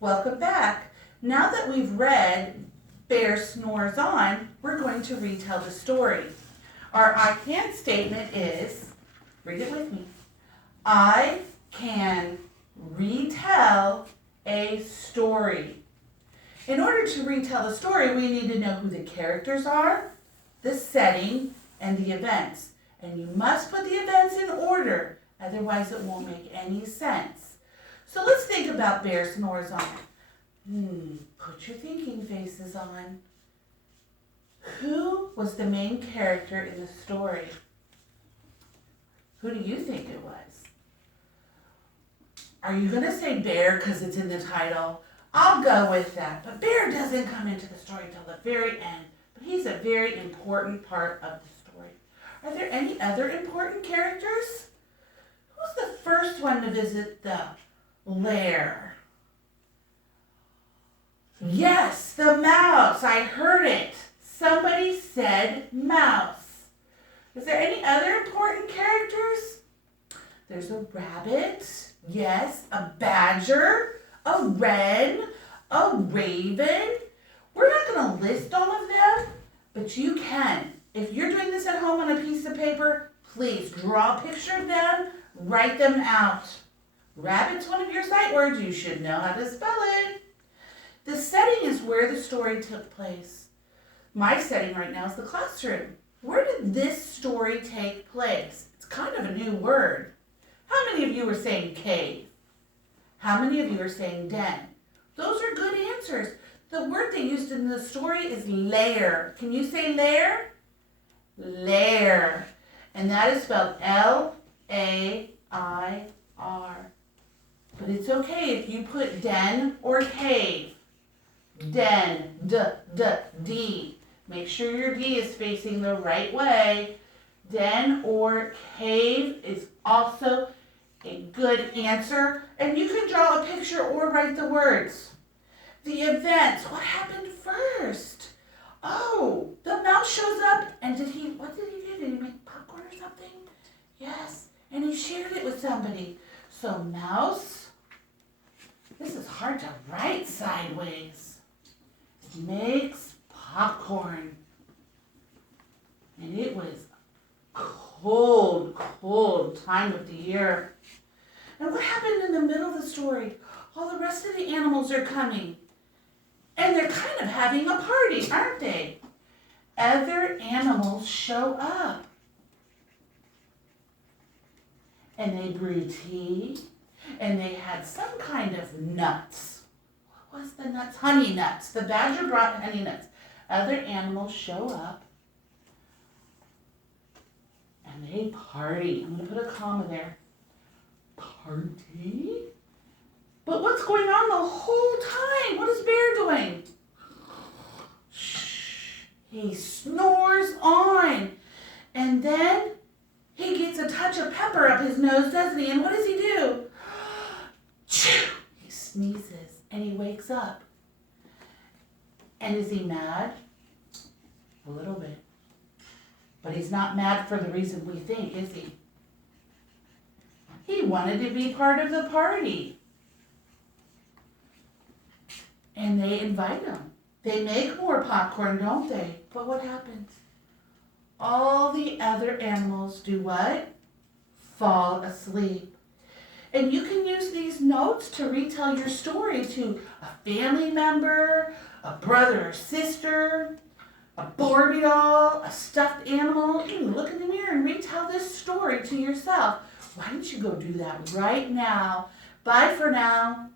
Welcome back. Now that we've read Bear Snores On, we're going to retell the story. Our I can statement is, read it with me, I can retell a story. In order to retell a story, we need to know who the characters are, the setting, and the events. And you must put the events in order, otherwise it won't make any sense. So let's think about Bear Snores On. Put your thinking faces on. Who was the main character in the story? Who do you think it was? Are you going to say Bear because it's in the title? I'll go with that. But Bear doesn't come into the story till the very end. But he's a very important part of the story. Are there any other important characters? Who's the first one to visit the lair? Yes, the mouse. I heard it. Somebody said mouse. Is there any other important characters? There's a rabbit. Yes, a badger, a wren, a raven. We're not going to list all of them, but you can. If you're doing this at home on a piece of paper, please draw a picture of them, write them out. Rabbit's one of your sight words. You should know how to spell it. The setting is where the story took place. My setting right now is the classroom. Where did this story take place? It's kind of a new word. How many of you are saying cave? How many of you are saying den? Those are good answers. The word they used in the story is lair. Can you say lair? Lair. And that is spelled L-A-I-R. But it's okay if you put den or cave. Den, D. Make sure your D is facing the right way. Den or cave is also a good answer. And you can draw a picture or write the words. The events. What happened first? Oh, the mouse shows up. And what did he do? Did he make popcorn or something? Yes. And he shared it with somebody. So mouse. This is hard to write sideways. Makes popcorn. And it was cold time of the year. And what happened in the middle of the story? All the rest of the animals are coming. And they're kind of having a party, aren't they? Other animals show up. And they brewed tea. And they had some kind of nuts. What was the nuts? Honey nuts. The badger brought honey nuts. Other animals show up. And they party. I'm going to put a comma there. Party? But what's going on the whole time? What is Bear doing? Shh. He snores on. And then he gets a touch of pepper up his nose, doesn't he? And what does he do? He sneezes and he wakes up. And is he mad? A little bit. But he's not mad for the reason we think, is he? He wanted to be part of the party. And they invite him. They make more popcorn, don't they? But what happens? All the other animals do what? Fall asleep. And you can use these notes to retell your story to a family member, a brother or sister, a Barbie doll, a stuffed animal. You can look in the mirror and retell this story to yourself. Why don't you go do that right now? Bye for now.